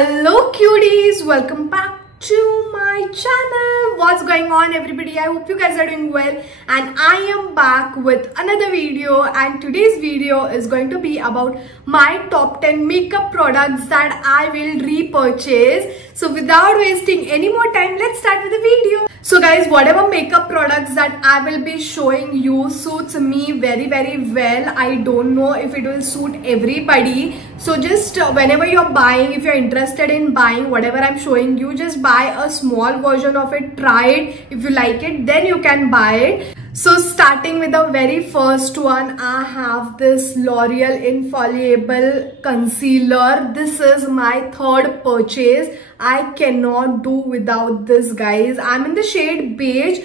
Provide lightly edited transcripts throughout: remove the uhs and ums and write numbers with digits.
Hello cuties, welcome back to my channel. What's going on everybody? I hope you guys are doing well, and I am back with another video, and today's video is going to be about my top 10 makeup products that I will repurchase. So without wasting any more time, let's start with the video. So guys, whatever makeup products that I will be showing you suits me very well. I don't know if it will suit everybody. So just whenever you're buying, if you're interested in buying whatever I'm showing you, just buy a small version of it, try it. If you like it, then you can buy it. So starting with the very first one, I have this L'Oreal Infallible Concealer. This is my third purchase. I cannot do without this, guys. I'm in the shade beige.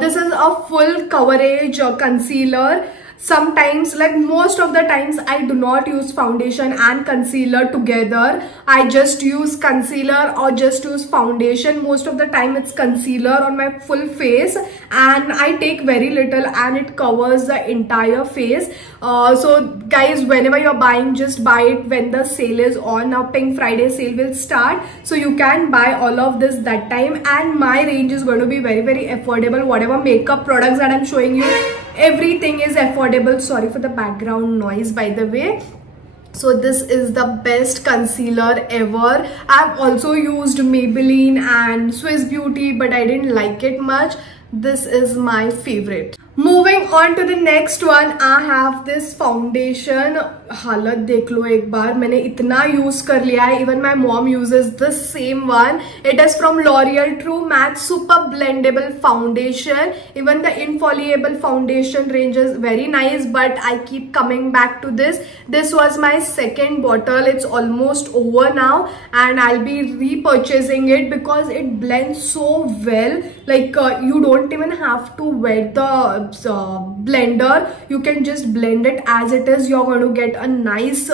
This is a full coverage concealer. Sometimes, like most of the times, I do not use foundation and concealer together. I just use concealer or just use foundation. Most of the time it's concealer on my full face, and I take very little and it covers the entire face. So guys, whenever you're buying, just buy it when the sale is on. Now Pink Friday sale will start, so you can buy all of this that time, and my range is going to be very affordable. Whatever makeup products that I'm showing you, everything is affordable. Sorry for the background noise, by the way. So this is the best concealer ever. I've also used Maybelline and Swiss Beauty, but I didn't like it much. This is my favorite. Moving on to the next one, I have this foundation. हालत देख लो एक बार, मैंने इतना use कर लिया है. Even my mom uses the same one. It is from L'Oreal True Matte Super Blendable Foundation. Even the Infallible Foundation range is very nice, but I keep coming back to this. This was my second bottle. It's almost over now, and I'll be repurchasing it because it blends so well. Like you don't even have to wet the blender. You can just blend it as it is. You're going to get a nice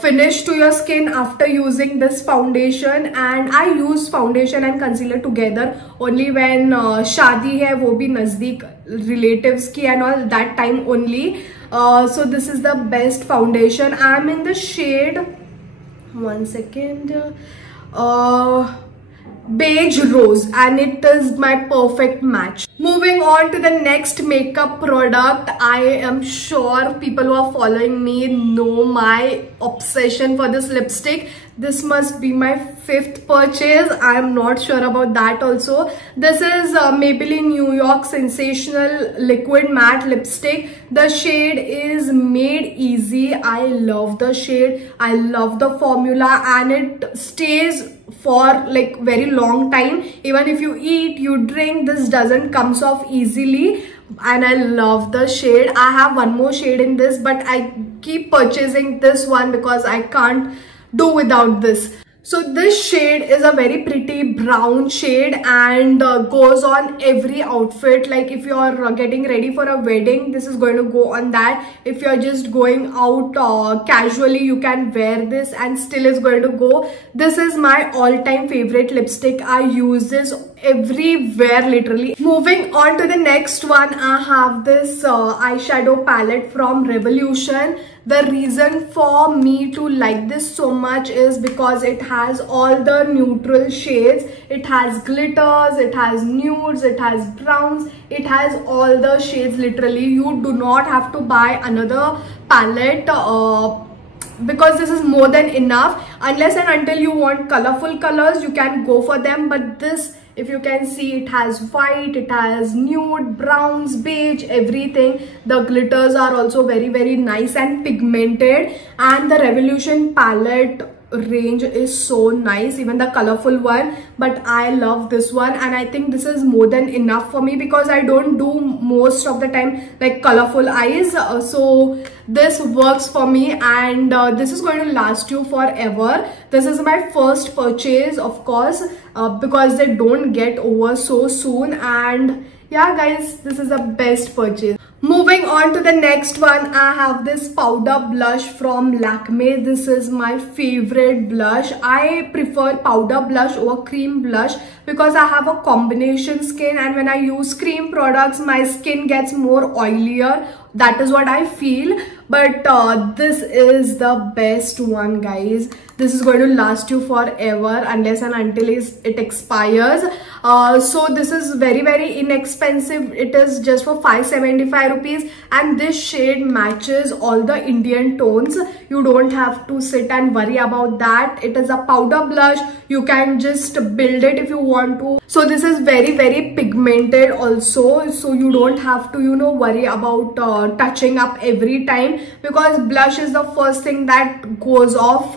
finish to your skin after using this foundation. And I use foundation and concealer together only when शादी है, वो भी नजदीक relatives की, and all that time only. So this is the best foundation. I'm in the shade, one second, beige rose, and it is my perfect match. Moving on to the next makeup product, I am sure people who are following me know my obsession for this lipstick. This must be my fifth purchase. I am not sure about that also. This is Maybelline New York Sensational Liquid Matte Lipstick. The shade is Made Easy. I love the shade. I love the formula, and it stays for like very long time. Even if you eat, you drink, this doesn't comes off easily, and I love the shade. I have one more shade in this, but I keep purchasing this one because I can't do without this. So this shade is a very pretty brown shade, and goes on every outfit. Like if you are getting ready for a wedding, this is going to go on that. If you are just going out casually, you can wear this and still is going to go. This is my all-time favorite lipstick. I use this everywhere literally. Moving on to the next one, I have this eyeshadow palette from Revolution. The reason for me to like this so much is because it has all the neutral shades. It has glitters, it has nudes, it has browns, it has all the shades literally. You do not have to buy another palette because this is more than enough. Unless and until you want colorful colors, you can go for them, but this, if you can see, it has white, it has nude, browns, beige, everything. The glitters are also very nice and pigmented, and the Revolution palette range is so nice, even the colorful one. But I love this one, and I think this is more than enough for me because I don't do most of the time like colorful eyes. So this works for me, and this is going to last you forever. This is my first purchase, of course, because they don't get over so soon. And yeah guys, this is the best purchase. Moving on to the next one, I have this powder blush from Lakme. This is my favorite blush. I prefer powder blush over cream blush because I have a combination skin, and when I use cream products, my skin gets more oilier. That is what I feel. But this is the best one, guys. this is going to last you forever unless and until it expires. So this is very inexpensive. It is just for 575 rupees, and this shade matches all the Indian tones. You don't have to sit and worry about that. It is a powder blush. You can just build it if you want to. So this is very pigmented also, so you don't have to, you know, worry about touching up every time, because blush is the first thing that goes off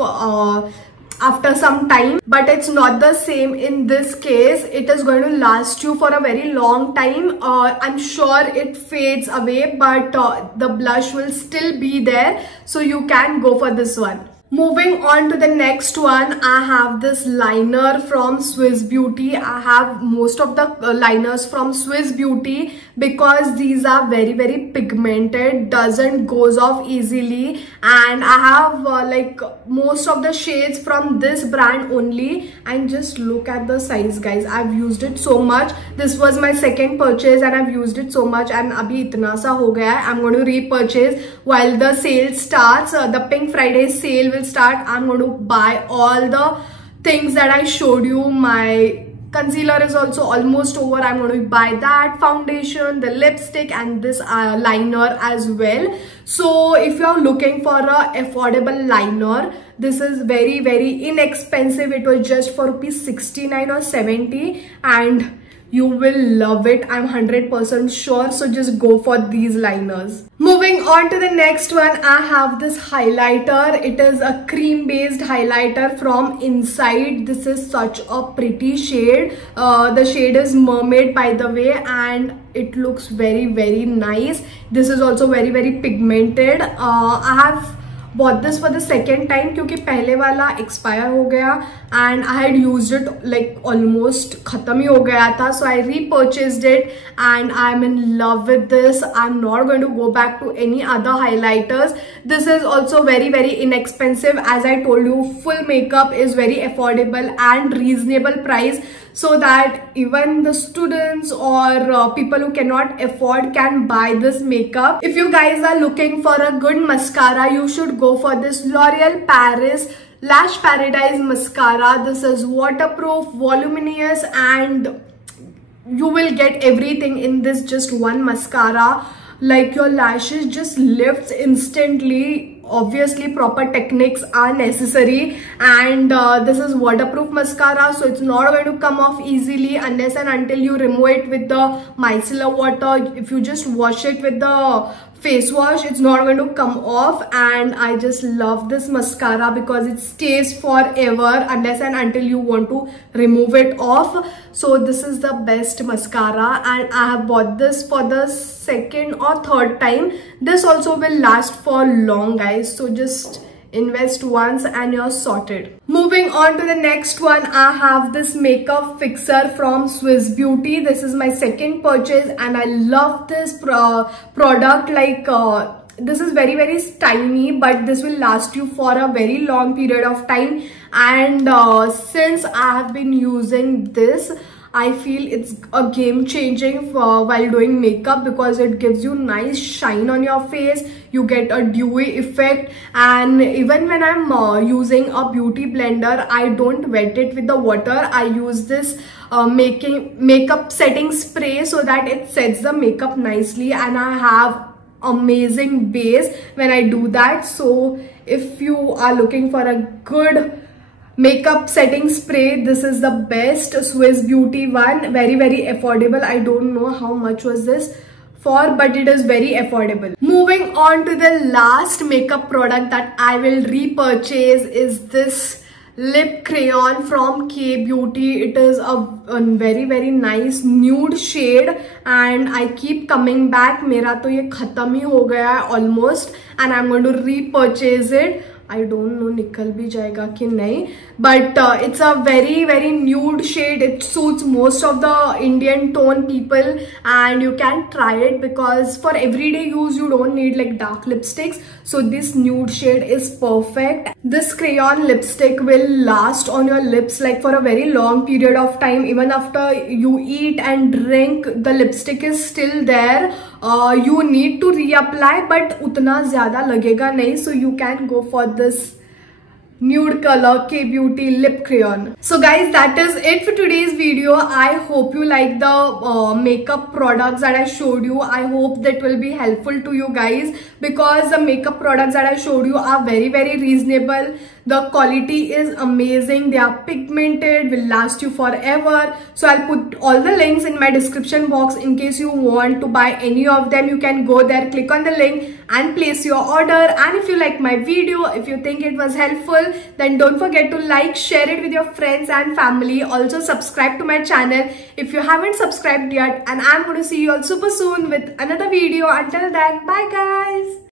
after some time. But it's not the same in this case. It is going to last you for a very long time. I'm sure it fades away, but the blush will still be there, so you can go for this one. Moving on to the next one, I have this liner from Swiss Beauty. I have most of the liners from Swiss Beauty because these are very pigmented, doesn't goes off easily, and I have like most of the shades from this brand only. And just look at the size, guys. I've used it so much. This was my second purchase and I've used it so much, and abhi itna sa ho gaya hai. I'm going to repurchase while the sale starts. The Pink Friday sale will start. I'm going to buy all the things that I showed you. My concealer is also almost over. I'm going to buy that, foundation, the lipstick, and this liner as well. So if you're looking for a affordable liner, this is very inexpensive. It was just for rupees 69 or 70, and you will love it. I'm 100% sure. So just go for these liners. Moving on to the next one, I have this highlighter. It is a cream based highlighter from Inside. This is such a pretty shade. The shade is Mermaid, by the way, and it looks very nice. This is also very pigmented. I have bought this for the second time क्योंकि पहले वाला expire हो गया and I had used it like almost खत्म ही हो गया था, so I repurchased it and I'm in love with this. I'm not going to go back to any other highlighters. This is also very inexpensive. As I told you, full makeup is very affordable and reasonable price, so that even the students or people who cannot afford can buy this makeup. If you guys are looking for a good mascara, you should go for this L'Oreal Paris Lash Paradise mascara. This is waterproof, voluminous, and you will get everything in this just one mascara. Like your lashes just lifts instantly. Obviously proper techniques are necessary, and this is waterproof mascara, so it's not going to come off easily unless and until you remove it with the micellar water. If you just wash it with the face wash, it's not going to come off. And I just love this mascara because it stays forever unless and until you want to remove it off. So this is the best mascara, and I have bought this for the second or third time. This also will last for long, guys, so just invest once and you're sorted. Moving on to the next one, I have this makeup fixer from Swiss Beauty. This is my second purchase and I love this product. Like this is very tiny, but this will last you for a very long period of time. And since I have been using this, I feel it's a game changing while doing makeup, because it gives you nice shine on your face. You get a dewy effect, and even when I'm using a beauty blender, I don't wet it with the water. I use this makeup setting spray so that it sets the makeup nicely, and I have amazing base when I do that. So if you are looking for a good makeup setting spray, this is the best Swiss Beauty one. Very affordable. I don't know how much was this for, but it is very affordable. Moving on to the last makeup product that I will repurchase is this lip crayon from Kay Beauty. It is a very nice nude shade, and I keep coming back. Mera to ye khatam hi ho gaya hai almost, and I'm going to repurchase it. I don't know निकल भी जाएगा कि नहीं, but it's a very nude shade. It suits most of the Indian tone people, and you can try it because for everyday use you don't need like dark lipsticks. So this nude shade is perfect. This crayon lipstick will last on your lips like for a very long period of time. Even after you eat and drink, the lipstick is still there. You need to reapply, but उतना ज़्यादा लगेगा नहीं. So you can go for this nude color K Beauty lip crayon. So guys, that is it for today's video. I hope you like the makeup products that I showed you. I hope that will be helpful to you guys, because the makeup products that I showed you are very reasonable. The quality is amazing. They are pigmented, will last you forever. So I'll put all the links in my description box in case you want to buy any of them. You can go there, click on the link and place your order. And if you like my video, if you think it was helpful, then don't forget to like, share it with your friends and family. Also subscribe to my channel if you haven't subscribed yet. And I'm going to see you all super soon with another video. Until then, bye guys.